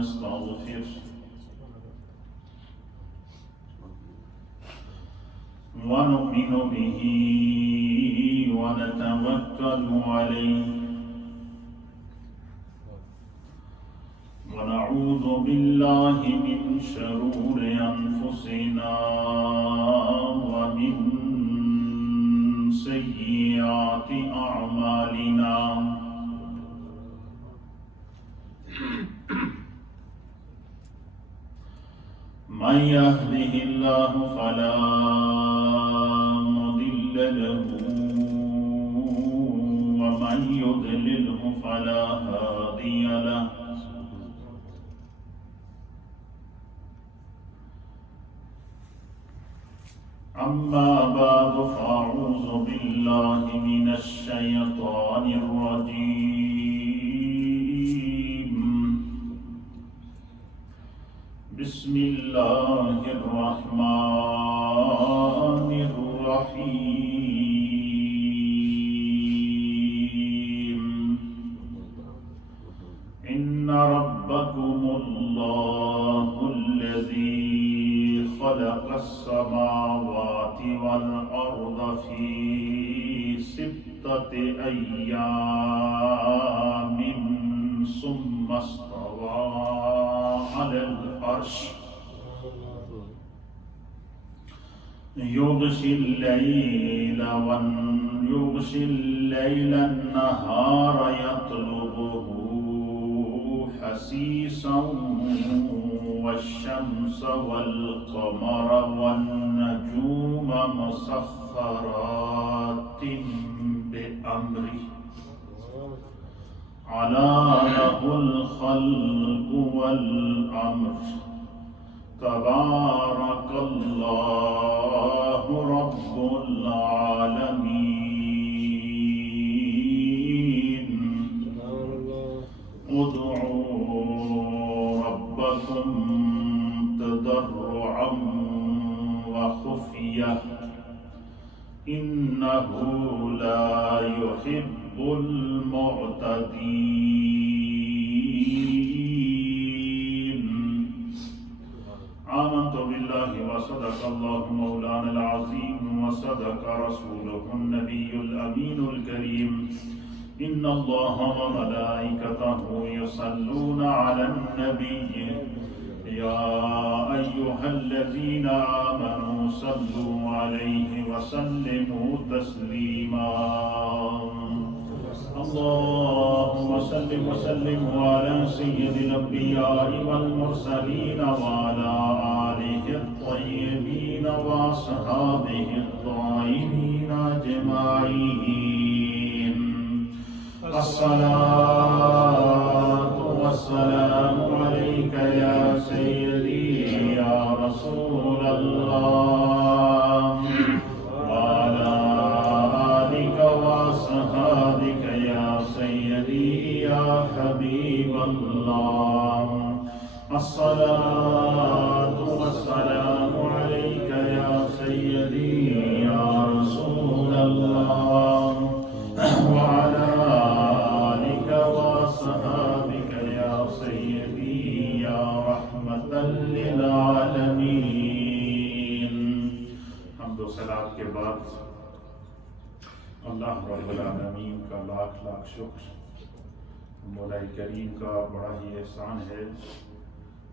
ونستغفره ونؤمن به ونتوكل عليه ونعوذ بالله من شرور أنفسنا ومن سيئات أعمالنا من يهده الله فلا مضل له ومن يضلله فلا هادي له أما بعد فأعوذ بالله من الشيطان الرجيم بسم الله الرحمن الرحيم إن ربكم الله الذي خلق السماوات والأرض في 6 أيام ثم استوى على العرش يغشي الليل النهار يطلبه حسيسا والشمس والقمر والنجوم مسخرات بأمره ألا له الخلق والأمر تبارك الله رب العالمين ادعوا ربكم تضرعا وخفية إنه لا يحب المعتدين آمنت بالله وصدق الله مولانا العظيم وصدق رسوله النبي الأمين الكريم إن الله وملائكته يصلون على النبي يا أيها الذين آمنوا صلوا عليه وسلموا تسليما اللهم صل وسلم على سيد الأنبياء والمرسلين وعلى آله الطيبين وأصحابه الطاهرين أجمعين الصلاة والسلام عليك يا سيدي يا رسول الله وعلى آلك وأصحابك يا سيدي يا حبيب الله الصلاة والسلام عليك يا سيدي يا رسول الله وعلى آلك وأصحابك يا سيدي يا رحمة للعالمين حمد و صلاة کے بعد اللہ رب العالمین کا لاکھ لاکھ شکر مولا کریم کا بڑا ہی احسان ہے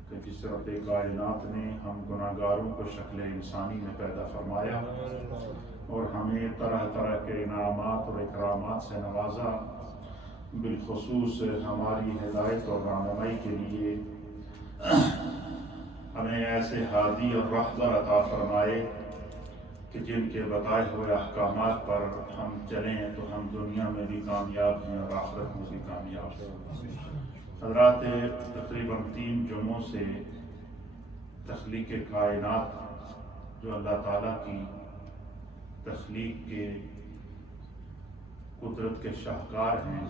کہ جس رب کائنات نے ہم گناہگاروں کو شکل انسانی میں پیدا فرمایا اور ہمیں طرح طرح کے انعامات اور اکرامات سے نوازا بالخصوص ہماری ہدایت اور رہنمائی کے لیے ہمیں ایسے ہادی اور رہبر عطا فرمائے کہ جن کے بتائے ہوئے احکامات پر ہم چلیں تو ہم دنیا میں بھی کامیاب ہیں اور آخرت میں بھی کامیاب ہیں۔ حضرات تقریباً 3 جمعوں سے تخلیق کائنات جو اللہ تعالیٰ کی تخلیق کے قدرت کے شاہکار ہیں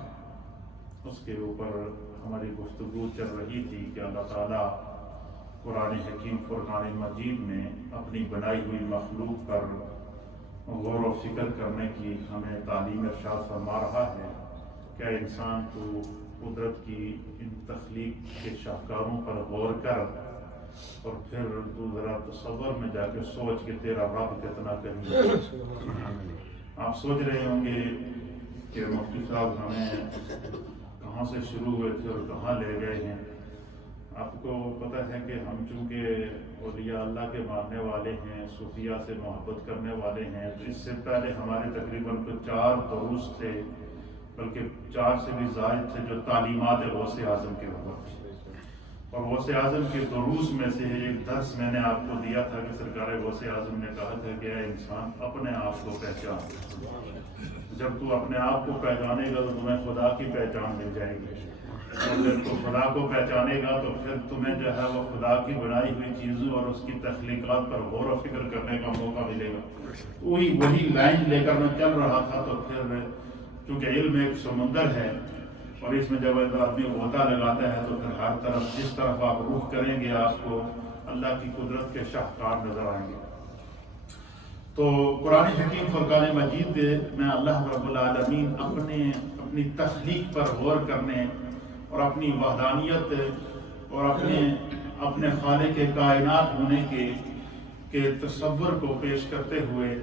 اس کے اوپر ہماری گفتگو چل رہی تھی کہ اللہ تعالیٰ قرآن حکیم فرقان مجید میں اپنی بنائی ہوئی مخلوق پر غور و فکر کرنے کی ہمیں تعلیم ارشاد فرما رہا ہے کیا انسان کو قدرت کی ان تخلیق کے شاہکاروں پر غور کر اور پھر تو ذرا تصور میں جا کے سوچ کہ تیرا رب کتنا قریب ہے۔ آپ سوچ رہے ہوں گے کہ مفتی صاحب ہمیں کہاں سے شروع ہوئے تھے اور کہاں لے گئے ہیں۔ آپ کو پتہ ہے کہ ہم چونکہ اولیاء اللہ کے ماننے والے ہیں، صوفیہ سے محبت کرنے والے ہیں، تو اس سے پہلے ہمارے تقریباً 4 دروس تھے، بلکہ 4 سے بھی زائد تھے، جو تعلیمات غوث اعظم کے اوپر تھے۔ اور غوث اعظم کے دروس میں سے ایک درس میں نے آپ کو دیا تھا کہ سرکار غوث اعظم نے کہا تھا کہ اے انسان اپنے آپ کو پہچان، جب تو اپنے آپ کو پہچانے گا تو تمہیں خدا کی پہچان مل جائے گی، اور جب تو خدا کو پہچانے گا تو پھر تمہیں جو ہے وہ خدا کی بنائی ہوئی چیزوں اور اس کی تخلیقات پر غور و فکر کرنے کا موقع ملے گا۔ وہی لائن لے کر میں چل رہا تھا، تو پھر چونکہ علم ایک سمندر ہے اور اس میں جب آدمی غوطہ لگاتا ہے تو پھر ہر طرف جس طرف آپ رخ کریں گے آپ کو اللہ کی قدرت کے شاہکار نظر آئیں گے۔ تو قرآن حکیم فرقان مجید میں اللہ رب العالمین اپنی تخلیق پر غور کرنے اور اپنی وحدانیت اور اپنے خالق کائنات ہونے کے تصور کو پیش کرتے ہوئے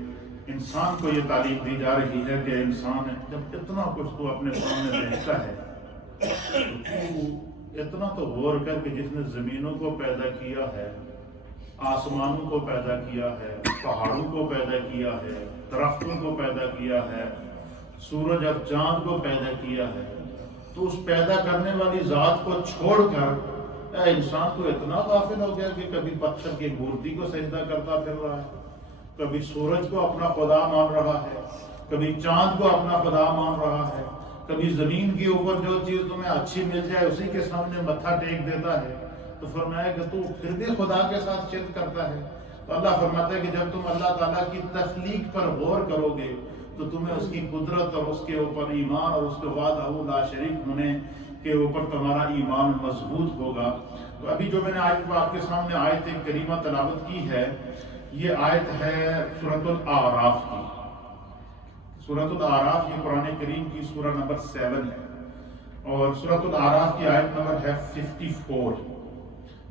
انسان کو یہ تعلیم دی جا رہی ہے کہ انسان جب اتنا کچھ تو اپنے سامنے دیکھتا ہے تو اتنا تو غور کر کے جس نے زمینوں کو پیدا کیا ہے، آسمانوں کو پیدا کیا ہے، پہاڑوں کو پیدا کیا ہے، درختوں کو پیدا کیا ہے، سورج اور چاند کو پیدا کیا ہے، تو اس پیدا کرنے والی ذات کو چھوڑ کر انسان تو اتنا غافل ہو گیا کہ کبھی پتھر کی مورتی کو سجدہ کرتا پھر رہا ہے، کبھی سورج کو اپنا خدا مان رہا ہے، کبھی چاند کو اپنا خدا مان رہا ہے، کبھی زمین کے اوپر جو چیز تمہیں اچھی مل جائے اسی کے سامنے متھا ٹیک دیتا ہے۔ تو فرمایا کہ تو پھر بھی خدا کے ساتھ شرک کرتا ہے۔ تو اللہ فرماتا ہے کہ جب تم اللہ تعالیٰ کی تخلیق پر غور کرو گے تو تمہیں اس کی قدرت اور اس کے اوپر ایمان اور اس کے وحدہ لا شریک ہونے کے اوپر تمہارا ایمان مضبوط ہوگا۔ تو ابھی جو میں نے آج آپ کے سامنے آیت کریمہ تلاوت کی ہے، یہ آیت ہے سورۃ الاعراف کی۔ سورۃ الاعراف یہ قرآن کریم کی سورہ نمبر 7 ہے، اور سورۃ الاعراف کی آیت نمبر ہے 54۔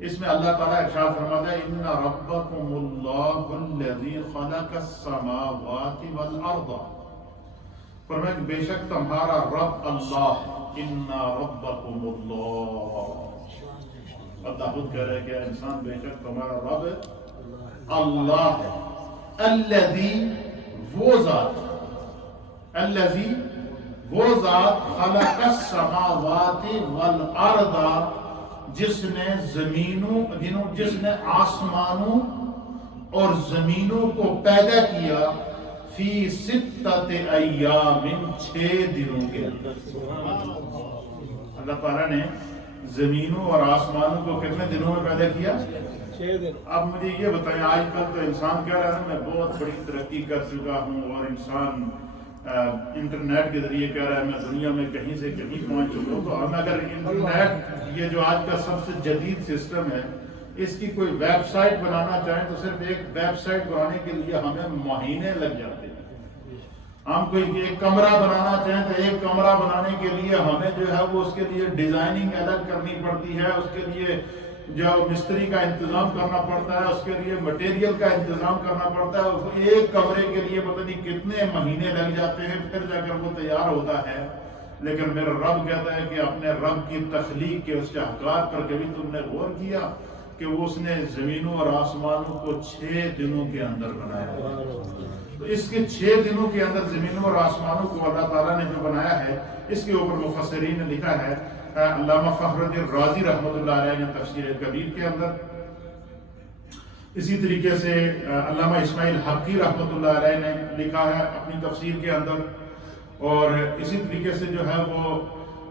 اس میں اللہ تعالیٰ ارشاد فرماتا ہے ان ربکم اللہ الذی خلق السماوات والارض، فرمایا کہ بے شک تمہارا رب اللہ ہے، ان ربکم اللہ، اللہ خود کہہ رہے ہیں کہ انسان بے شک تمہارا رب اللہ ہے، الذی وہ ذات خلق السماوات والارض جس نے آسمانوں اور زمینوں کو پیدا کیا فی 6 ایام 6 دنوں کے اندر۔ اللہ تعالیٰ نے زمینوں اور آسمانوں کو کتنے دنوں میں پیدا کیا؟ 6 دن۔ اب مجھے یہ بتائیں، آج کل تو انسان کہہ رہا ہے میں بہت بڑی ترقی کر چکا ہوں، اور انسان انٹرنیٹ کے ذریعے کہہ رہا ہے میں دنیا میں کہیں سے کہیں پہنچ چکا ہوں۔ تو ہم اگر انٹرنیٹ یہ جو آج کا سب سے جدید سسٹم ہے اس کی کوئی ویب سائٹ بنانا چاہیں تو صرف ایک ویب سائٹ بنانے کے لیے ہمیں مہینے لگ جاتے ہیں۔ ہم کوئی ایک کمرہ بنانا چاہیں تو ایک کمرہ بنانے کے لیے ہمیں جو ہے وہ اس کے لیے ڈیزائننگ الگ کرنی پڑتی ہے، اس کے لیے جو مستری کا انتظام کرنا پڑتا ہے، اس کے لیے مٹیریل کا انتظام کرنا پڑتا ہے، ایک کمرے کے لیے پتہ نہیں کتنے مہینے لگ جاتے ہیں پھر جا کر وہ تیار ہوتا ہے۔ لیکن میرا رب کہتا ہے کہ اپنے رب کی تخلیق کے اس شاہکار پر کبھی تم نے غور کیا کہ وہ اس نے زمینوں اور آسمانوں کو 6 دنوں کے اندر بنایا؟ تو اس کے 6 دنوں کے اندر زمینوں اور آسمانوں کو اللہ تعالیٰ نے جو بنایا ہے، اس کے اوپر مفسرین نے لکھا ہے، علامہ فخر الدین رازی رحمۃ اللہ علیہ نے تفسیر کبیر کے اندر، اسی طریقے سے علامہ اسماعیل حقی رحمۃ اللہ علیہ نے لکھا ہے اپنی تفسیر کے اندر، اور اسی طریقے سے جو ہے وہ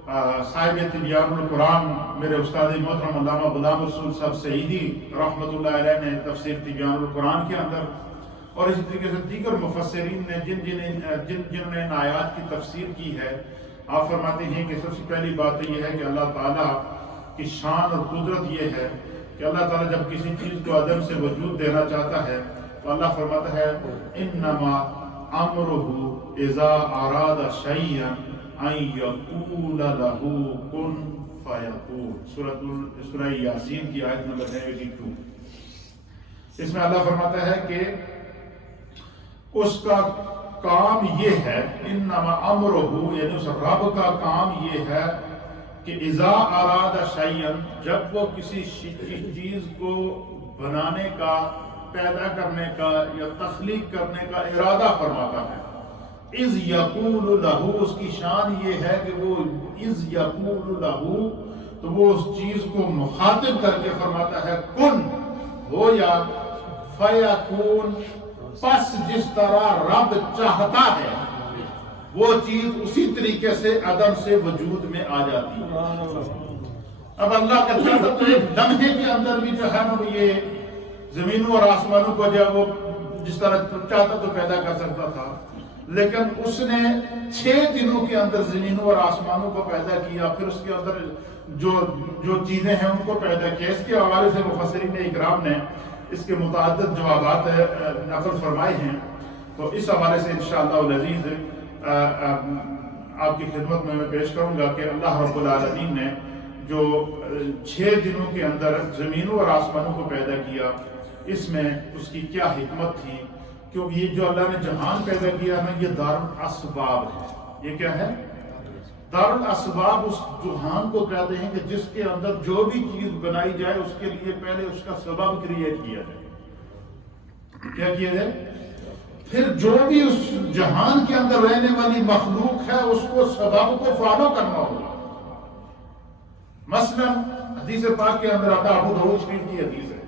صاحب تبیان القرآن میرے استاد محترم علامہ غلام رسول صاحب سعیدی رحمۃ اللہ علیہ نے تفسیر تبیان القرآن کے اندر، اور اسی طریقے سے دیگر مفسرین نے جن نے ان آیات کی تفسیر کی ہے، آپ فرماتے ہیں کہ سب سے پہلی بات تو یہ ہے کہ اللہ تعالیٰ کی شان اور قدرت یہ ہے کہ اللہ تعالیٰ جب کسی چیز کو عدم سے وجود دینا چاہتا ہے تو اللہ فرماتا ہے انما امرہ اذا اراد شیئا ان یقول لہ کن فیکون، سورہ یاسین کی آیت نمبر 82۔ اس میں اللہ فرماتا ہے کہ اس کا کام یہ ہے، انما امرہ، یعنی اس رب کا کام یہ ہے کہ اذا اراد شیئا، جب وہ کسی چیز کو بنانے کا، پیدا کرنے کا یا تخلیق کرنے کا ارادہ فرماتا ہے، اذ یقول لہ، اس کی شان یہ ہے کہ وہ اذ یقول لہ، تو وہ اس چیز کو مخاطب کر کے فرماتا ہے کن ہو یا، فیکون، پس جس طرح رب چاہتا ہے وہ چیز اسی طریقے سے عدم سے وجود میں آ جاتی ہے۔ اب اللہ کا چاہتا تو ایک لمحے کے اندر بھی جو ہے نا یہ زمینوں اور آسمانوں کو جو وہ جس طرح چاہتا تو پیدا کر سکتا تھا، لیکن اس نے 6 دنوں کے اندر زمینوں اور آسمانوں کو پیدا کیا، پھر اس کے اندر جو چیزیں ہیں ان کو پیدا کیا۔ اس کے حوالے سے مفسرین اکرام نے اس کے متعدد جوابات نقل فرمائے ہیں، تو اس حوالے سے انشاءاللہ العزیز آپ کی خدمت میں پیش کروں گا کہ اللہ رب العالمین نے جو 6 دنوں کے اندر زمینوں اور آسمانوں کو پیدا کیا، اس میں اس کی کیا حکمت تھی، کیونکہ یہ جو اللہ نے جہان پیدا کیا نا، یہ دارالاسباب ہے۔ یہ کیا ہے؟ دارالاسباب اس جہان کو کہتے ہیں کہ جس کے اندر جو بھی چیز بنائی جائے اس کے لیے پہلے اس کا سبب کریٹ کیا جائے۔ کیا کیا جائے؟ پھر جو بھی اس جہان کے اندر رہنے والی مخلوق ہے اس کو سبب کو فالو کرنا ہوگا۔ مثلا حدیث پاک کے اندر آتا، ابو داؤد شریف کی حدیث ہے،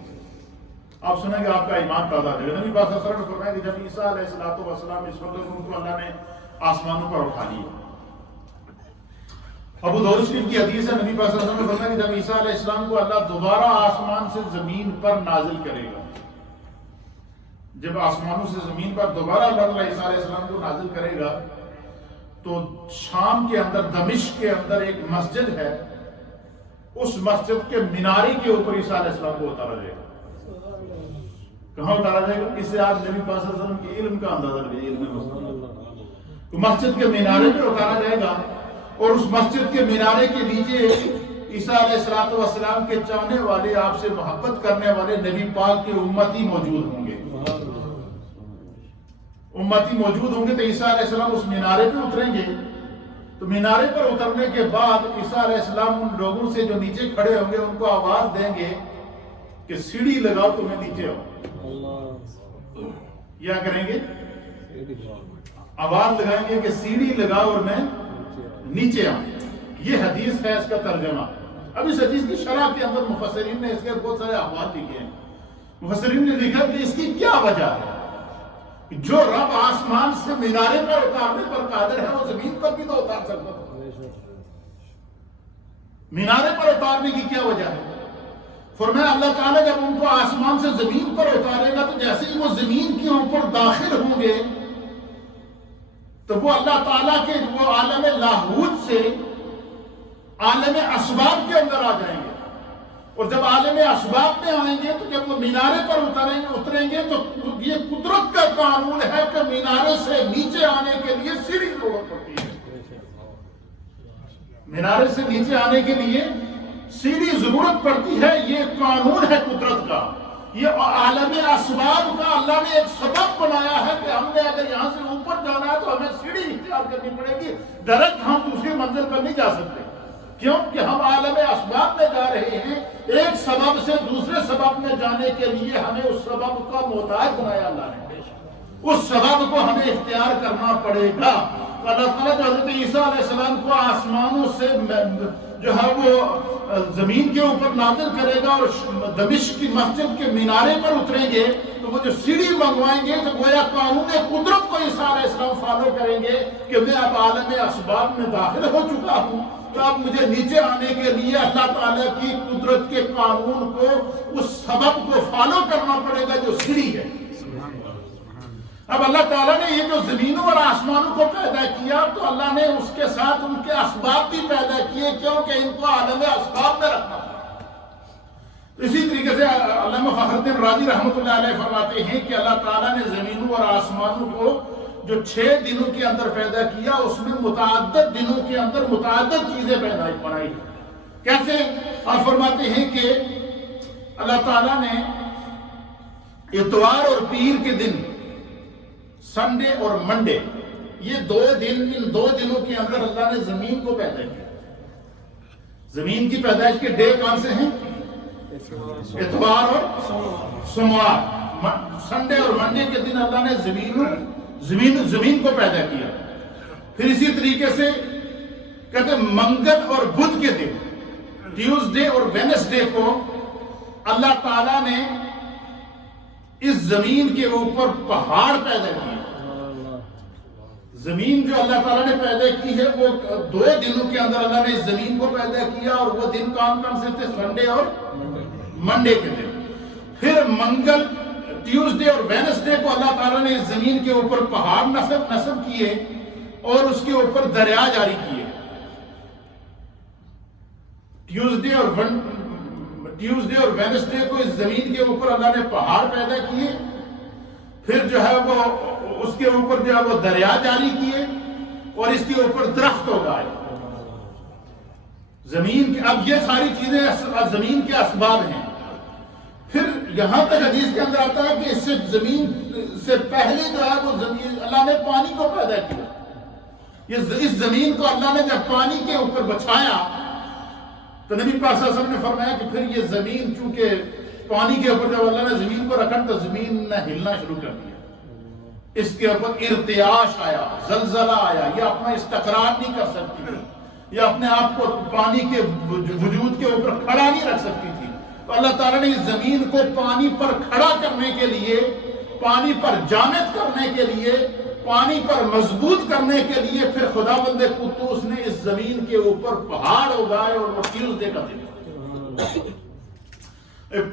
آپ سنیں گے آپ کا ایمان تازہ ہو جائے گا۔ نبی پاک صلی اللہ علیہ وسلم نے فرمایا کہ جب عیسیٰ علیہ السلام اس وقت ان کو اللہ نے آسمانوں پر اٹھا لیا۔ ابو داؤد شریف کی حدیث ہے، نبی پاک صلی اللہ علیہ وسلم نے فرمایا کہ جب عیسیٰ علیہ السلام کو اللہ دوبارہ آسمان سے زمین پر نازل کرے گا، جب آسمانوں سے زمین پر دوبارہ اللہ عیسیٰ علیہ السلام کو نازل کرے گا تو شام کے اندر، دمشق کے اندر ایک مسجد ہے، اس مسجد کے مینارے کے اوپر عیسیٰ علیہ السلام کو اتارا جائے گا۔ کہاں اتارا جائے گا؟ اس سے آپ نبی پاک صلی اللہ علیہ وسلم کے علم کا اندازہ لگائیے، تو مسجد کے مینارے پہ اتارا جائے گا، اور اس مسجد کے مینارے کے نیچے عیسیٰ علیہ السلام کے چاہنے والے، آپ سے محبت کرنے والے نبی پاک کے امتی موجود ہوں گے۔ امتی موجود ہوں گے تو عیسیٰ علیہ السلام اس مینارے پہ اتریں گے، تو مینارے پر اترنے کے بعد عیسیٰ علیہ السلام ان لوگوں سے جو نیچے کھڑے ہوں گے ان کو آواز دیں گے کہ سیڑھی لگاؤ تمہیں نیچے آؤ۔ کیا کریں گے؟ آواز لگائیں گے کہ سیڑھی لگاؤ اور میں نیچے آؤں۔ یہ حدیث ہے، اس کا ترجمہ۔ اب اس حدیث کی شرح کے اندر مفسرین نے اس کے بہت سارے احوال لکھے ہیں۔ مفسرین نے لکھا کہ اس کی کیا وجہ ہے؟ جو رب آسمان سے مینارے پر اتارنے پر قادر ہے وہ زمین پر بھی تو اتار سکتا تھا۔ مینارے پر اتارنے کی کیا وجہ ہے؟ فرمایا اللہ تعالیٰ جب ان کو آسمان سے زمین پر اتارے گا تو جیسے ہی وہ زمین کے اوپر داخل ہوں گے تو وہ اللہ تعالیٰ کے وہ عالم لاہوت سے عالم اسباب کے اندر آ جائیں گے، اور جب عالم اسباب میں آئیں گے تو جب وہ مینارے پر اتریں گے تو یہ قدرت کا قانون ہے کہ مینارے سے نیچے آنے کے لیے سیڑھی ضرورت پڑتی ہے۔ مینارے سے نیچے آنے کے لیے سیڑھی ضرورت پڑتی ہے، یہ قانون ہے قدرت کا۔ یہ عالم اسباب کا اللہ نے ایک سبب بنایا ہے کہ ہم نے اگر یہاں سے اوپر جانا ہے تو ہمیں سیڑھی اختیار کرنی پڑے گی، ڈائریکٹ ہم دوسری منزل پر نہیں جا سکتے، کیونکہ ہم عالم اسباب میں جا رہے ہیں۔ ایک سبب سے دوسرے سبب میں جانے کے لیے ہمیں اس سبب کا محتاج بنایا اللہ نے، اس سبب کو ہمیں اختیار کرنا پڑے گا۔ اللہ تعالیٰ جو حضرت عیسیٰ علیہ السلام کو آسمانوں سے جو ہے وہ زمین کے اوپر نازل کرے گا اور دمشق کی مسجد کے مینارے پر اتریں گے تو وہ جو سیڑھی منگوائیں گے تو گویا قانون قدرت کو عیسیٰ علیہ السلام فالو کریں گے کہ میں اب عالم اسباب میں داخل ہو چکا ہوں، تو اب مجھے نیچے آنے کے لیے اللہ تعالیٰ کی قدرت کے قانون کو، اس سبب کو فالو کرنا پڑے گا جو سیڑھی ہے۔ اب اللہ تعالیٰ نے یہ جو زمینوں اور آسمانوں کو پیدا کیا تو اللہ نے اس کے ساتھ ان کے اسباب بھی پیدا کیے، کیونکہ ان کو عالم اسباب میں رکھنا تھا۔ اسی طریقے سے علامہ فخر الدین رازی رحمۃ اللہ علیہ فرماتے ہیں کہ اللہ تعالیٰ نے زمینوں اور آسمانوں کو جو 6 دنوں کے اندر پیدا کیا اس میں متعدد دنوں کے اندر متعدد چیزیں بنائی. کیسے؟ آپ فرماتے ہیں کہ اللہ تعالیٰ نے اتوار اور پیر کے دن، سنڈے اور منڈے، یہ 2 دن، ان 2 دنوں کے اندر اللہ نے زمین کو پیدا کیا. زمین کی پیدائش کے ڈے کون سے ہیں؟ اتوار اور سوموار. سنڈے اور منڈے کے دن اللہ نے زمین کو پیدا کیا. پھر اسی طریقے سے کہتے ہیں منگل اور بدھ کے دن، ٹیوزڈے اور وینسڈے کو اللہ تعالیٰ نے اس زمین کے اوپر پہاڑ پیدا کیے. زمین جو اللہ تعالیٰ نے پیدا کی ہے وہ 2 دنوں کے اندر اللہ نے اس زمین کو پیدا کیا، اور وہ دن کون سے تھے؟ سنڈے اور منڈے کے دن. پھر منگل، ٹیوزڈے اور وینسڈے کو اللہ تعالیٰ نے اس زمین کے اوپر پہاڑ نصب کیے اور اس کے اوپر دریا جاری کیے. ٹیوزڈے اور وینسڈے کو اس زمین کے اوپر اللہ نے پہاڑ پیدا کیے. پھر جو ہے وہ اس کے اوپر جو ہے وہ دریا جاری کیے اور اس کے اوپر درخت اگائے. زمین کے، اب یہ ساری چیزیں زمین کے اسباب ہیں. پھر یہاں تک حدیث کے اندر آتا ہے کہ اس سے زمین سے پہلے جو ہے وہ زمین اللہ نے پانی کو پیدا کیا. اس زمین کو اللہ نے جب پانی کے اوپر بچھایا تو نبی پاک صلی اللہ علیہ وسلم نے فرمایا کہ پھر یہ زمین، چونکہ پانی کے اوپر جب اللہ نے زمین کو رکھا تو زمین نے ہلنا شروع کر دیا. اس کے اوپر ارتعاش آیا، زلزلہ آیا. یہ اپنا استقرار نہیں کر سکتی تھی، یہ اپنے آپ کو پانی کے وجود کے اوپر کھڑا نہیں رکھ سکتی تھی. تو اللہ تعالیٰ نے اس زمین کو پانی پر کھڑا کرنے کے لیے، پانی پر جامد کرنے کے لیے، پانی پر مضبوط کرنے کے لیے پھر خداوند قدوس نے اس زمین کے اوپر پہاڑ اگائے، اور وہ ٹیوزڈے کا دن.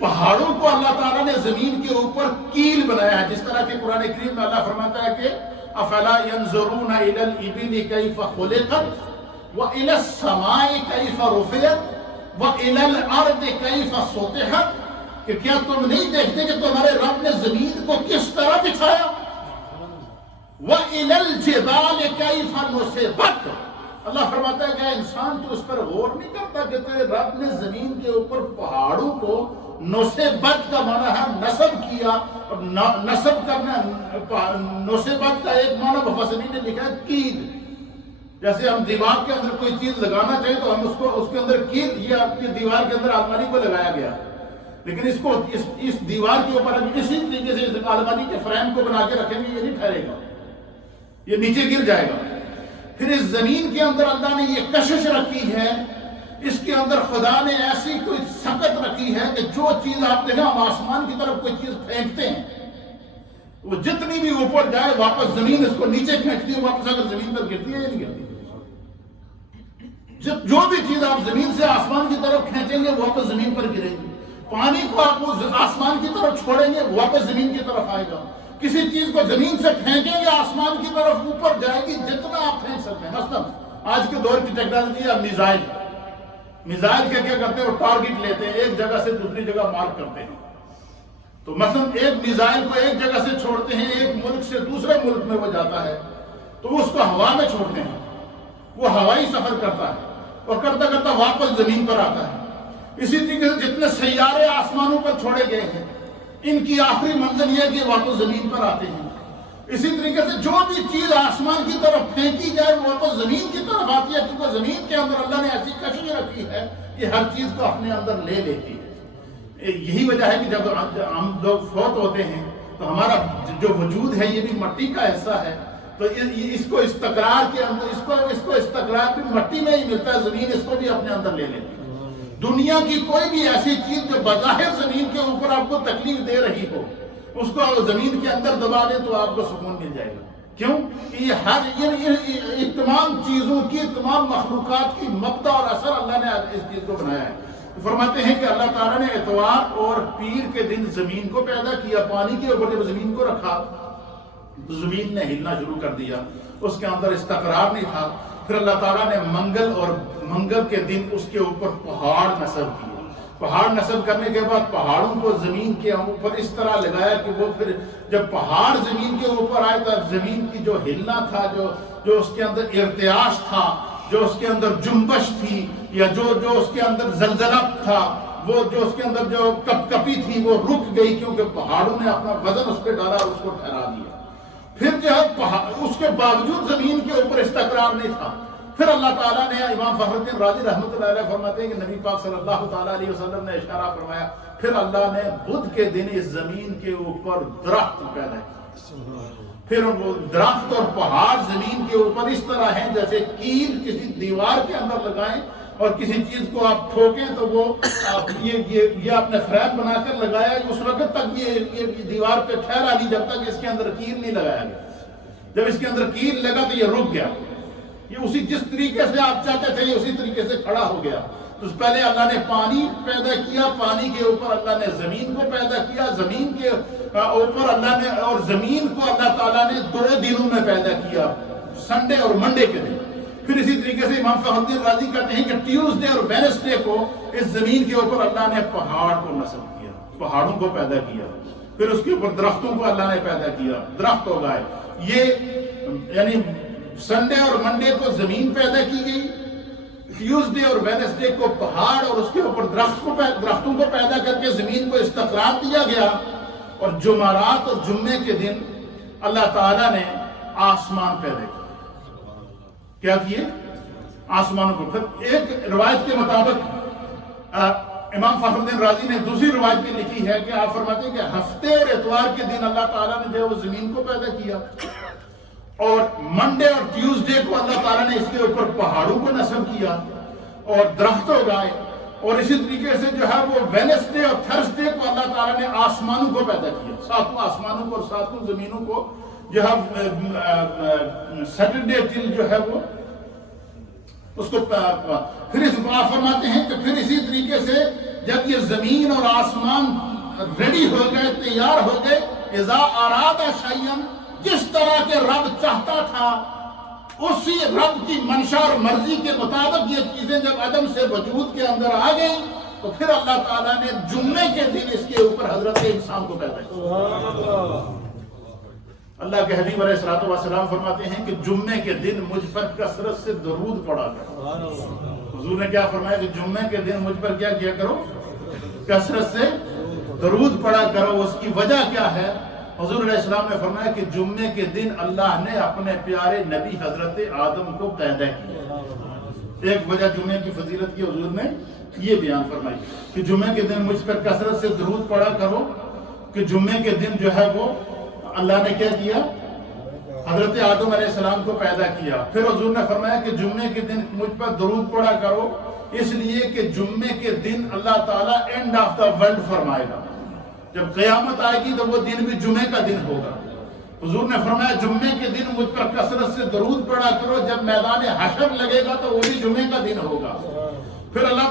پہاڑوں کو اللہ تعالیٰ نے زمین کے اوپر کیل بنایا ہے، جس طرح کہ قرآن کریم میں اللہ فرماتا ہے کہ افلا ينظرون الى الابل كيف خلقت والى السماء كيف رفعت والى الارض كيف سطحت، کہ کیا تم نہیں دیکھتے کہ تمہارے رب نے زمین کو کس طرح بچھایا. وَإِلَى الْجِبَالِ كَيْفَ نُصِبَتْ، اللہ فرماتا ہے کہ انسان تو اس پر غور نہیں کرتا کہ تیرے رب نے زمین کے اوپر پہاڑوں کو نصبت کا معنی ہے نصب کیا. اور نصب کرنا، نصبت کا ایک معنی مفسرین نے لکھا ہے کید. جیسے ہم دیوار کے اندر کوئی چیز لگانا چاہیں تو ہم اس کے اندر کید، یہ آپ کی دیوار کے اندر الماری کو لگایا گیا، لیکن اس کو اس دیوار کے اوپر اسی طریقے سے اس الماری کے فریم کو بنا کے رکھیں گے، یہ نہیں ٹھہرے گا، یہ نیچے گر جائے گا. پھر اس زمین کے اندر اللہ نے یہ کشش رکھی ہے، اس کے اندر خدا نے ایسی کوئی سکت رکھی ہے کہ جو چیز آپ دیکھیں، ہم آسمان کی طرف کوئی چیز پھینکتے ہیں، وہ جتنی بھی اوپر جائے واپس زمین اس کو نیچے کھینچتی ہے، واپس اگر زمین پر گرتی ہے یا نہیں گرتی. جو بھی چیز آپ زمین سے آسمان کی طرف کھینچیں گے واپس زمین پر گرے گی. پانی کو آپ آسمان کی طرف چھوڑیں گے واپس زمین کی طرف آئے گا. کسی چیز کو زمین سے پھینکیں گے آسمان کی طرف اوپر جائے گی، جتنا آپ پھینک سکتے ہیں. مثلا آج کے دور کی ٹیکنالوجی ہے میزائل کے کیا کرتے ہیں، وہ ٹارگٹ لیتے ہیں، ایک جگہ سے دوسری جگہ مارک کرتے ہیں. تو مثلا ایک میزائل کو ایک جگہ سے چھوڑتے ہیں، ایک ملک سے دوسرے ملک میں وہ جاتا ہے، تو اس کو ہوا میں چھوڑتے ہیں، وہ ہوائی سفر کرتا ہے اور کرتا کرتا واپس زمین پر آتا ہے. اسی طریقے سے جتنے سیارے آسمانوں پر چھوڑے گئے ہیں، ان کی آخری منزل یہ ہے کہ واپس زمین پر آتے ہیں. اسی طریقے سے جو بھی چیز آسمان کی طرف پھینکی جائے وہ واپس زمین کی طرف آتی ہے، کیونکہ زمین کے اندر اللہ نے ایسی کشش رکھی ہے کہ ہر چیز کو اپنے اندر لے لیتی ہے. یہی وجہ ہے کہ جب ہم لوگ فوت ہوتے ہیں تو ہمارا جو وجود ہے یہ بھی مٹی کا حصہ ہے، تو اس کو استقرار کے اندر اس کو استقرار بھی مٹی میں ہی ملتا ہے، زمین اس کو بھی اپنے اندر لے لیتی ہے. دنیا کی کوئی بھی ایسی چیز جو بظاہر زمین کے اوپر آپ کو تکلیف دے رہی ہو، اس کو زمین کے اندر دبا دے تو آپ کو سکون مل جائے گا. کیوں؟ یہ تمام چیزوں کی، تمام مخلوقات کی مبدا اور اثر اللہ نے اس چیز کو بنایا ہے. فرماتے ہیں کہ اللہ تعالیٰ نے اتوار اور پیر کے دن زمین کو پیدا کیا، پانی کے اوپر جب زمین کو رکھا تو زمین نے ہلنا شروع کر دیا، اس کے اندر استقرار نہیں تھا. پھر اللہ تعالیٰ نے منگل کے دن اس کے اوپر پہاڑ نصب کیے، پہاڑ نصب کرنے کے بعد پہاڑوں کو زمین کے اوپر اس طرح لگایا کہ وہ پھر جب پہاڑ زمین کے اوپر آئے تو زمین کی جو ہلنا تھا، جو اس کے اندر ارتعاش تھا، جو اس کے اندر جنبش تھی، یا جو اس کے اندر زلزلہ تھا، وہ جو اس کے اندر جو کپکپی تھی وہ رک گئی، کیونکہ پہاڑوں نے اپنا وزن اس پہ ڈالا اور اس کو ٹھہرا دیا۔ پھر جو ہے اس کے باوجود زمین کے اوپر استقرار نہیں تھا۔ پھر اللہ تعالیٰ نے، امام فخر الدین رازی رحمۃ اللہ علیہ فرماتے ہیں کہ نبی پاک صلی اللہ تعالیٰ علیہ وسلم نے اشارہ فرمایا، پھر اللہ نے بدھ کے دن اس زمین کے اوپر درخت پیدا کیا۔ پھر وہ درخت اور پہاڑ زمین کے اوپر اس طرح ہیں جیسے کیل کسی دیوار کے اندر لگائیں اور کسی چیز کو آپ ٹھوکیں تو وہ یہ آپ نے فریم بنا کر لگایا، اس وقت تک یہ دیوار پہ ٹھہرا نہیں جب تک اس کے اندر کیل نہیں لگایا گیا۔ جب اس کے اندر کیل لگا تو یہ رک گیا، یہ اسی جس طریقے سے آپ چاہتے تھے یہ اسی طریقے سے کھڑا ہو گیا۔ تو پہلے اللہ نے پانی پیدا کیا، پانی کے اوپر اللہ نے زمین کو پیدا کیا، زمین کے اوپر اللہ نے، اور زمین کو اللہ تعالیٰ نے 2 دنوں میں پیدا کیا، سنڈے اور منڈے کے دن۔ پھر اسی طریقے سے امام فخر الدین رازی کہتے ہیں کہ ٹیوزڈے اور وینسڈے کو اس زمین کے اوپر اللہ نے پہاڑ کو نصب کیا، پہاڑوں کو پیدا کیا۔ پھر اس کے اوپر درختوں کو اللہ نے پیدا کیا، درخت اگائے۔ یہ یعنی سنڈے اور منڈے کو زمین پیدا کی گئی، ٹیوزڈے اور وینسڈے کو پہاڑ اور اس کے اوپر درختوں کو پیدا کر کے زمین کو استقرار دیا گیا، اور جمعرات اور جمعے کے دن اللہ تعالیٰ نے آسمان پیدا کیا۔ کیا کیے؟ آسمانوں کو۔ پھر ایک روایت کے مطابق امام فخر الدین رازی نے دوسری روایت میں لکھی ہے کہ آپ فرماتے ہیں کہ ہفتے اور اتوار کے دن اللہ تعالیٰ نے جو زمین کو پیدا کیا، اور منڈے اور ٹیوزڈے کو اللہ تعالیٰ نے اس کے اوپر پہاڑوں کو نصب کیا اور درخت اگائے، اور اسی طریقے سے جو ہے وہ وینسڈے اور تھرسڈے کو اللہ تعالیٰ نے آسمانوں کو پیدا کیا، 7 آسمانوں کو اور 7 زمینوں کو جو ہے سیٹرڈے ٹل جو ہے وہ اس کو پھر اس آپ فرماتے ہیں کہ پھر اسی طریقے سے جب یہ زمین اور آسمان ریڈی ہو گئے، تیار ہو گئے، اذا اراد شیئا، جس طرح کے رب چاہتا تھا اسی رب کی منشا اور مرضی کے مطابق یہ چیزیں جب عدم سے وجود کے اندر آ گئی تو پھر اللہ تعالیٰ نے جمعے کے دن اس کے اوپر حضرت انسان کو پیدا کیا۔ اللہ کے حبیب علیہ الصلوۃ والسلام فرماتے ہیں کہ جمعے کے دن مجھ پر کثرت سے درود پڑا کرو۔ حضور نے کیا فرمایا کہ جمعے کے دن مجھ پر کیا کرو؟ کثرت سے درود پڑا کرو۔ اس کی وجہ کیا ہے؟ حضور علیہ السلام نے فرمایا کہ جمعے کے دن اللہ نے اپنے پیارے نبی حضرت آدم کو پیدا کیا۔ ایک وجہ جمعے کی فضیلت کی حضور نے یہ بیان فرمائی کہ جمعے کے دن مجھ پر کثرت سے درود پڑا کرو، کہ جمعے کے دن جو ہے وہ اللہ نے کیا کیا؟ حضرت آدم علیہ السلام کو پیدا کیا۔ پھر حضور نے فرمایا کہ جمعے کے دن مجھ پر درود پڑا کرو، اس لیے کہ جمعے کے دن اللہ تعالیٰ اینڈ آف دا ورلڈ فرمائے گا۔ جب قیامت آئے گی تو وہ دن بھی جمعے کا دن ہوگا۔ حضور نے فرمایا جمعے کے دن مجھ پر کثرت سے درود پڑا کرو، جب میدان حشر لگے گا تو وہ بھی جمعے کا دن ہوگا۔ پھر اللہ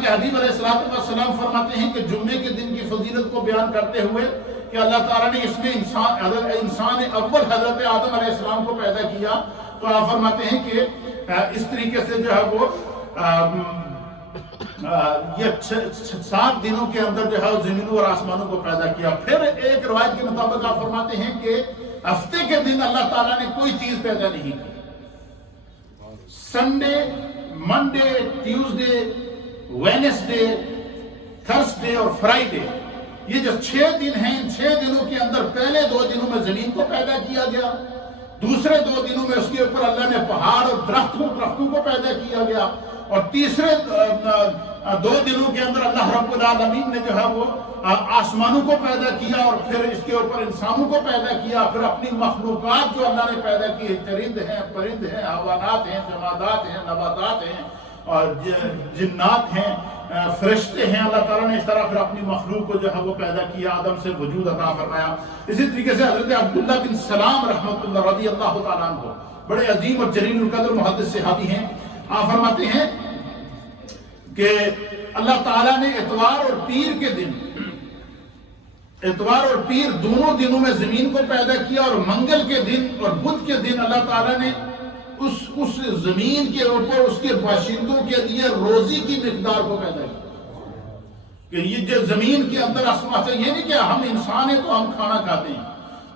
کے حبیب علیہ السلام فرماتے ہیں کہ جمعے کے دن کی فضیلت کو بیان کرتے ہوئے کہ اللہ تعالیٰ نے اس میں انسان اول حضرت آدم علیہ السلام کو پیدا کیا، تو آپ فرماتے ہیں کہ اس طریقے سے جو ہے وہ یہ 7 دنوں کے اندر جو ہے زمینوں اور آسمانوں کو پیدا کیا۔ پھر ایک روایت کے مطابق آپ فرماتے ہیں کہ ہفتے کے دن اللہ تعالیٰ نے کوئی چیز پیدا نہیں کی۔ Sunday, Monday, Tuesday, Wednesday, Thursday اور فرائیڈے، یہ جو 6 دن ہیں، ان 6 دنوں کے اندر پہلے 2 دنوں میں زمین کو پیدا کیا گیا، دوسرے 2 دنوں میں اس کے اوپر اللہ نے پہاڑ اور درختوں کو پیدا کیا گیا، اور تیسرے 2 دنوں کے اندر اللہ رب العالمین نے جو ہے وہ آسمانوں کو پیدا کیا، اور پھر اس کے اوپر انسانوں کو پیدا کیا۔ پھر اپنی مخلوقات جو اللہ نے پیدا کی، چرند ہیں، پرند ہیں، حیوانات ہیں، جمادات ہیں، نباتات ہیں، اور جنات ہیں، فرشتے ہیں، اللہ تعالیٰ نے اس طرح پھر اپنی مخلوق کو جو ہے وہ پیدا کیا، آدم سے وجود عطا فرمایا۔ اسی طریقے سے حضرت عبداللہ بن سلام رحمۃ اللہ رضی اللہ تعالیٰ عنہ بڑے عظیم اور جلیل القدر محدث صحابی ہیں۔ آپ فرماتے ہیں کہ اللہ تعالیٰ نے اتوار اور پیر دونوں دنوں میں زمین کو پیدا کیا، اور منگل کے دن اور بدھ کے دن اللہ تعالیٰ نے اس زمین کے اوپر اس کے باشندوں کے لیے روزی کی مقدار کو پیدا کیا۔ کہ یہ جو زمین کے اندر آسمان سے، یہ نہیں کہ ہم انسان ہیں تو ہم کھانا کھاتے ہیں،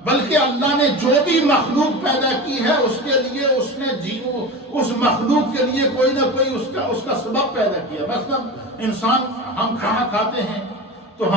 بلکہ اللہ نے جو بھی مخلوق پیدا کی ہے اس کے لیے اس نے اس مخلوق کے لیے کوئی نہ کوئی اس کا سبب پیدا کیا. مثلا انسان، ہم کھانا کھاتے ہیں تو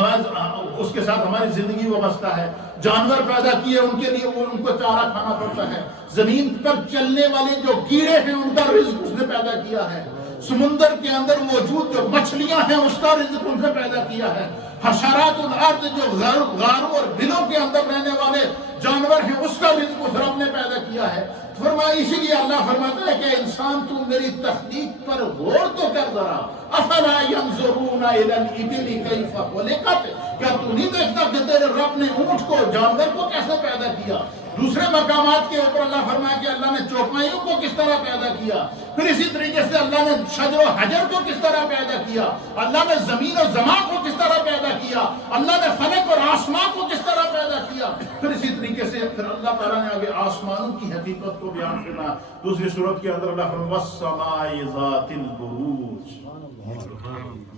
اس کے ساتھ ہماری زندگی وابستہ ہے. جانور پیدا کیے، ان کے لیے ان کو چارہ کھانا پڑتا ہے. زمین پر چلنے والے جو کیڑے ہیں ان کا رزق اس نے پیدا کیا ہے. سمندر کے اندر موجود جو مچھلیاں ہیں اس کا رزق ان سے پیدا کیا ہے. حشرات الارض جو غاروں اور بلوں کے اندر رہنے والے جانور ہیں اس کا رزق اس رب نے پیدا کیا ہے. فرمایا، اسی لیے اللہ فرماتا ہے کہ انسان تو میری تخلیق پر غور تو کر ذرا. افلا ينظرون الى الابل كيف خلقت، کیا تو نہیں دیکھتا کہ تیرے رب نے اونٹ کو، جانور کو کیسے پیدا کیا. دوسرے مقامات کے اوپر اللہ فرمایا کہ اللہ نے چوپائیوں کو کس طرح پیدا کیا. پھر اسی طریقے سے اللہ نے شجر و حجر کو کس طرح پیدا کیا. اللہ نے زمین و زمان کو کس طرح پیدا کیا. اللہ نے فلک اور آسمان کو کس طرح پیدا کیا. پھر اسی طریقے سے پھر اللہ تعالیٰ نے آگے آسمانوں کی حقیقت کو بیان کرنا. دوسری صورت کے اندر اللہ فرمایا وَالسَّمَاءِ ذَاتِ الْبُرُوجِ،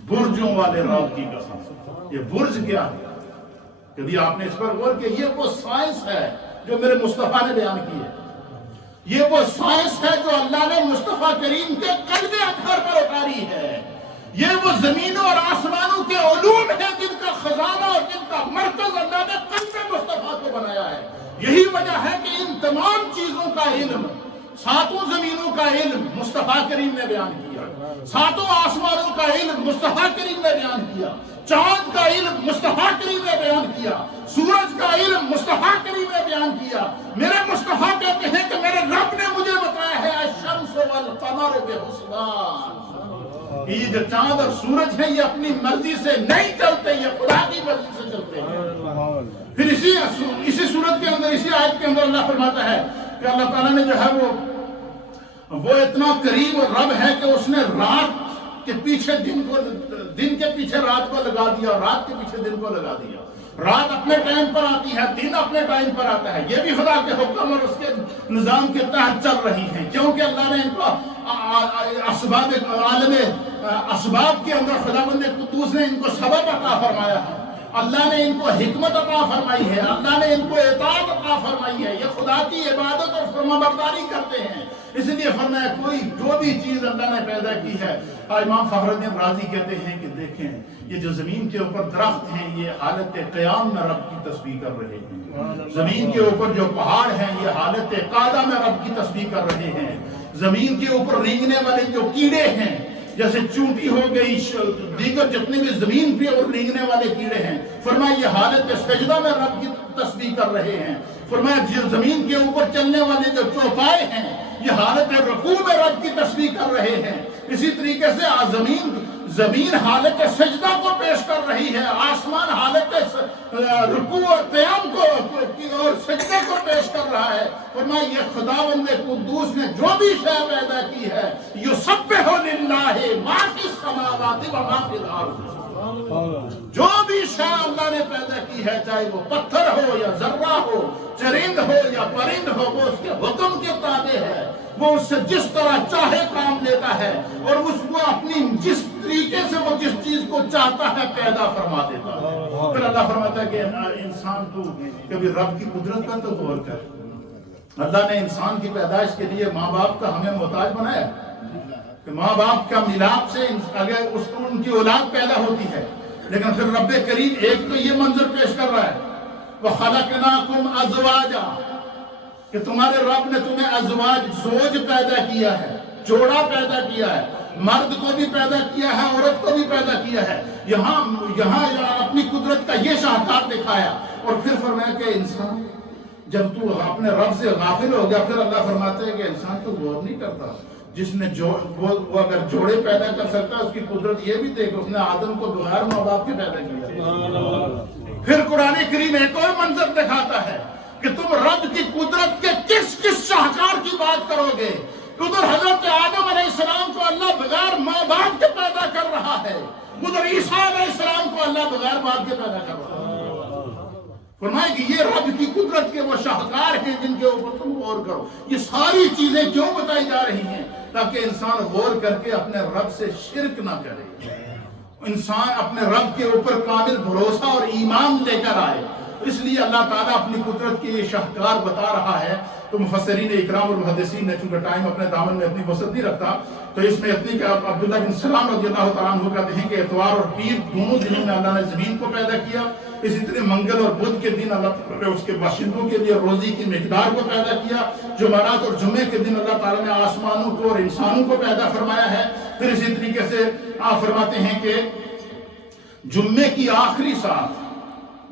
برجوں والے رب کی قسم. یہ برج کیا ہے؟ کبھی آپ نے اس پر غور کیا؟ یہ وہ سائنس ہے جو میرے مصطفیٰ نے بیان کی ہے. یہ وہ سائنس ہے جو اللہ نے مصطفیٰ کریم کے قلب اطہر پر اتاری ہے. یہ وہ زمینوں اور آسمانوں کے علوم ہیں جن کا خزانہ اور جن کا مرکز اللہ نے قلب مصطفیٰ کو بنایا ہے. یہی وجہ ہے کہ ان تمام چیزوں کا علم، ساتوں زمینوں کا علم مصطفیٰ کریم نے بیان کیا، ساتوں آسمانوں کا علم مصطفیٰ کریم نے بیان کیا، چاند کا علم مصطفیٰ کریم نے بیان کیا، سورج کا علم مصطفیٰ کریم نے بیان کیا. میرے مصطفیٰ کہتے ہیں کہ میرے رب نے مجھے بتایا ہے الشمس والقمر بحسبان، یہ جو چاند اور سورج ہیں یہ اپنی مرضی سے نہیں چلتے، یہ خدا کی مرضی سے چلتے ہیں. پھر اسی صورت کے اندر، اسی آیت کے اندر اللہ فرماتا ہے کہ اللہ تعالیٰ نے جو ہے وہ اتنا قریب رب ہے کہ اس نے رات کے پیچھے دن کے پیچھے رات کو لگا دیا اور رات کے پیچھے دن کو لگا دیا. رات اپنے ٹائم پر آتی ہے، دن اپنے ٹائم پر آتا ہے. یہ بھی خدا کے حکم اور اس کے نظام کے تحت چل رہی ہیں، کیونکہ اللہ نے ان کو اسباب عالم اسباب کے اندر خداوند قدوس نے ان کو سبب عطا فرمایا ہے. اللہ نے ان کو حکمت عطا فرمائی ہے، اللہ نے ان کو اطاعت عطا فرمائی ہے. یہ خدا کی عبادت اور فرمانبرداری کرتے ہیں. اس لیے فرمایا کوئی جو بھی چیز اللہ نے پیدا کی ہے. امام فخر الدین رازی کہتے ہیں کہ دیکھیں یہ جو زمین کے اوپر درخت ہیں یہ حالت قیام میں رب کی تسبیح کر رہے ہیں. زمین کے اوپر جو پہاڑ ہیں یہ حالت قاعدہ میں رب کی تسبیح کر رہے ہیں. زمین کے اوپر رینگنے والے جو کیڑے ہیں جیسے چونٹی ہو گئی، دیگر جتنے بھی زمین پہ اور رینگنے والے کیڑے ہیں، فرمایا یہ حالت سجدہ میں رب کی تسبیح کر رہے ہیں. فرمایا زمین کے اوپر چلنے والے جو چوپائے ہیں یہ حالت رکوع میں رب کی تسبیح کر رہے ہیں. اسی طریقے سے زمین حالت سجدہ کو پیش کر رہی ہے، آسمان حالت رکوع اور قیام کو اور سجدے کو پیش کر رہا ہے. فرمایا یہ خداوند قدوس نے جو بھی شے پیدا کی ہے یسبح للہ ما فی السماوات و ما فی الارض، جو بھی شے اللہ نے پیدا کی ہے چاہے وہ پتھر ہو یا ذرہ ہو، چرند ہو یا پرند ہو، وہ اس کے حکم کے تابع ہے. وہ اس سے جس طرح چاہے کام لیتا ہے اور اس کو اپنی جس طریقے سے وہ جس چیز کو چاہتا ہے پیدا فرما دیتا ہے. پھر اللہ فرماتا ہے کہ انسان تو کبھی رب کی قدرت پر تو غور کر. اللہ نے انسان کی پیدائش کے لیے ماں باپ کا ہمیں محتاج بنایا کہ ماں باپ کا ملاپ سے اگر ان کی اولاد پیدا ہوتی ہے. لیکن پھر رب کریم ایک تو یہ منظر پیش کر رہا ہے وَخَلَقْنَاكُمْ أَزْوَاجًا، کہ تمہارے رب نے تمہیں ازواج زوج پیدا کیا ہے، جوڑا پیدا کیا ہے. مرد کو بھی پیدا کیا ہے، عورت کو بھی پیدا کیا ہے. یہاں اپنی قدرت کا یہ شاہکار دکھایا اور پھر فرمایا کہ انسان جب تو اپنے رب سے غافل ہو گیا، پھر اللہ فرماتے ہیں کہ انسان تو غور نہیں کرتا. جس نے وہ اگر جوڑے پیدا کر سکتا ہے اس کی قدرت یہ بھی دیکھ، اس نے آدم کو بغیر ماں باپ کے پیدا کیا. پھر قرآن کریم ایک اور منظر دکھاتا ہے کہ تم رب کی قدرت کے کس شاہکار کی بات کرو گے. ادھر حضرت آدم علیہ السلام کو اللہ بغیر ماں باپ کے پیدا کر رہا ہے، ادھر عیسیٰ علیہ السلام کو اللہ بغیر باپ کے پیدا کر رہا ہے. فرمائے کہ یہ رب کی قدرت کے وہ شاہکار ہیں جن کے اوپر تم غور کرو. یہ ساری چیزیں کیوں بتائی جا رہی ہیں؟ تاکہ انسان غور کر کے اپنے رب سے شرک نہ کرے. انسان اپنے رب کے اوپر کامل بھروسہ اور ایمان لے کر آئے. اس لیے اللہ تعالیٰ اپنی قدرت کے یہ شاہکار بتا رہا ہے. تو مفسرین اکرام اور محدثین نے چونکہ ٹائم اپنے دامن میں اتنی وسعت نہیں رکھتا تو اس میں اتنی کہ عبداللہ بن سلام رضی اللہ تعالیٰ عنہ کہتے ہیں کہ اتوار اور پیر دونوں دنوں میں اللہ نے زمین کو پیدا کیا. اسی طرح منگل اور بدھ کے دن اللہ تعالیٰ نے اس کے باشندوں کے لیے روزی کی مقدار کو پیدا کیا. جمعرات اور جمعے کے دن اللہ تعالیٰ نے آسمانوں کو اور انسانوں کو پیدا فرمایا ہے. پھر اسی طریقے سے آپ فرماتے ہیں کہ جمعے کی آخری ساتھ،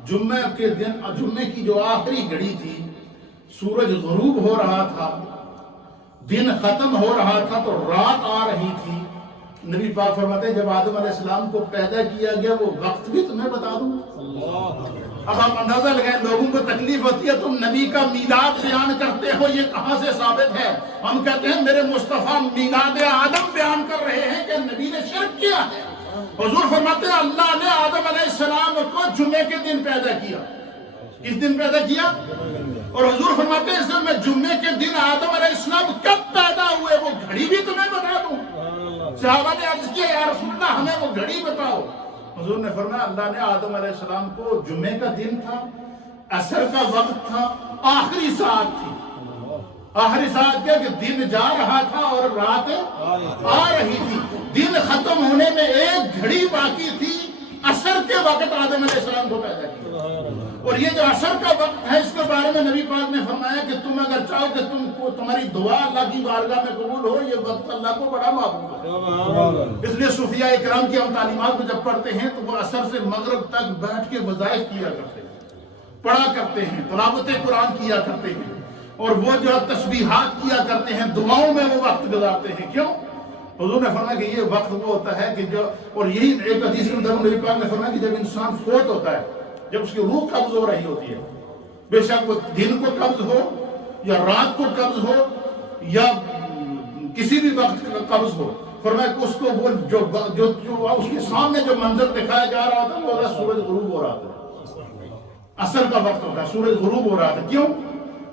جمعے کے دن، جمعے کی جو آخری گھڑی تھی، سورج غروب ہو رہا تھا، دن ختم ہو رہا تھا تو رات آ رہی تھی. نبی پاک فرماتے ہیں جب آدم علیہ السلام کو پیدا کیا گیا وہ وقت بھی تمہیں بتا دوں. اب آپ اندازہ لگائیں، لوگوں کو تکلیف ہوتی ہے تم نبی کا میلاد بیان کرتے ہو، یہ کہاں سے ثابت ہے؟ ہم کہتے ہیں میرے مصطفیٰ میلاد آدم بیان کر رہے ہیں کہ نبی نے شرک کیا ہے. حضور فرماتے ہیں اللہ نے آدم علیہ السلام کو جمعے کے دن پیدا کیا. کس دن پیدا کیا؟ اور حضور فرماتے ہیں اس میں جمعے کے دن آدم علیہ السلام کب پیدا ہوئے وہ گھڑی بھی تمہیں بتا دوں. صحابہ نے عرض کیا یا رسول اللہ ہمیں وہ گھڑی بتاؤ. حضور نے فرمایا اللہ نے آدم علیہ السلام کو جمعے کا دن تھا، عصر کا وقت تھا، آخری ساعت تھی. آخری ساعت کیا کہ دن جا رہا تھا اور رات آ رہی تھی. دن ختم ہونے میں ایک گھڑی باقی تھی، عصر کے وقت آدم علیہ السلام کو پیدا کیا. اور یہ جو عصر کا وقت ہے اس کے بارے میں نبی پاک نے فرمایا کہ تم اگر چاہو کہ تمہاری دعا اللہ کی بارگاہ میں قبول ہو، یہ وقت اللہ کو بڑا محبوب ہے. اس لیے صوفیاء اکرام کی ہم تعلیمات کو جب پڑھتے ہیں تو وہ عصر سے مغرب تک بیٹھ کے وظائف کیا کرتے ہیں، پڑھا کرتے ہیں، تلاوت قرآن کیا کرتے ہیں، اور وہ جو تسبیحات کیا کرتے ہیں، دعاؤں میں وہ وقت گزارتے ہیں. کیوں؟ حضور نے فرمایا کہ یہ وقت وہ ہوتا ہے کہ جو، اور یہی ایک حدیث میں نبی پاک نے فرمایا کہ جب انسان فوت ہوتا ہے، جب اس کی روح قبض ہو رہی ہوتی ہے، بے شک وہ دن کو قبض ہو یا رات کو قبض ہو یا کسی بھی وقت قبض ہو، فرمایا کہ اس کو وہ جو اس کے سامنے جو منظر دکھایا جا رہا ہوتا ہے وہ ہوتا ہے سورج غروب ہو رہا تھا. عصر کا وقت ہوتا ہے، سورج غروب ہو رہا تھا. کیوں؟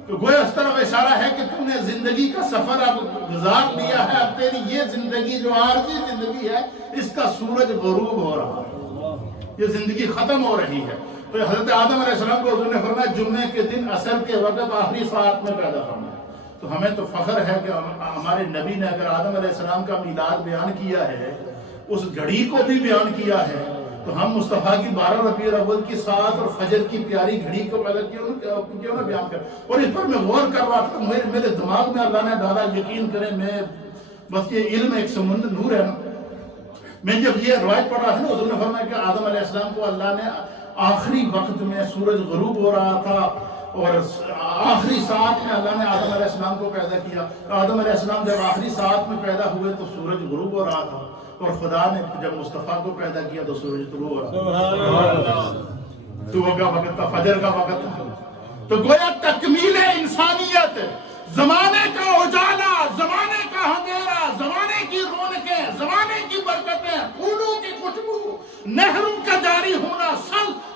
تو گویا اس طرح اشارہ ہے کہ تم نے زندگی کا سفر اب گزار لیا ہے، اب تیری یہ زندگی جو عارضی زندگی ہے اس کا سورج غروب ہو رہا ہے، یہ زندگی ختم ہو رہی ہے. تو حضرت آدم علیہ السلام کو حضور نے فرمایا جمعے کے دن عصر کے وقت آخری ساعت میں پیدا فرمایا. تو ہمیں تو فخر ہے کہ ہمارے نبی نے اگر آدم علیہ السلام کا میلاد بیان کیا ہے، اس گھڑی کو بھی بیان کیا ہے، تو ہم مصطفیٰ کی 12 ربیع الاول کی ساعت اور فجر کی پیاری گھڑی کو پیدا کیوں نہ بیان کر. اور اس پر میں غور کر رہا تھا، میرے دماغ میں اللہ نے ڈالا، یقین کریں میں بس یہ علم ایک سمندر نور ہے نا. میں جب یہ روایت پڑھ رہا تھا نا، حضور نے فرمایا کہ آدم علیہ السلام کو اللہ نے آخری وقت میں سورج غروب ہو رہا تھا اور آخری ساعت میں اللہ نے آدم علیہ السلام کو پیدا کیا. آدم علیہ السلام جب آخری ساعت میں پیدا ہوئے تو سورج غروب ہو رہا تھا، اور خدا نے جب مصطفیٰ کو پیدا کیا تو سورج طلوع ہو رہا تھا. صبح کا وقت تھا، فجر کا وقت تھا. تو گویا تکمیل انسانیت، زمانے کا اجالا، زمانے کا اندھیرا، زمانے کی رونقیں، زمانے کی برکتیں، پھولوں کی خوشبو، نہروں کا جاری ہونا،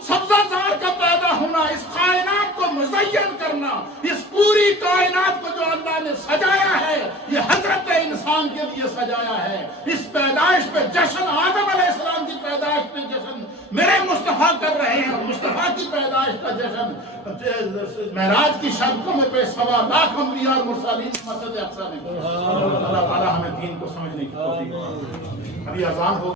سبزہ زار کا پیدا ہونا، اس کائنات کو مزین کرنا، اس پوری کائنات کو جو اللہ نے سجایا ہے یہ حضرت انسان کے لیے سجایا ہے. اس پیدائش پہ جشن، آدم علیہ السلام کی پیدائش پہ جشن میرے مصطفیٰ کر رہے ہیں. مصطفیٰ کی پیدائش کا جشن معراج کی شبوں پہ 1.25 انبیاء اور مرسلین مسجد اقصی میں. اللہ تعالی ہمیں دین کو سمجھنے کی توفیق دے. ابھی اذان ہو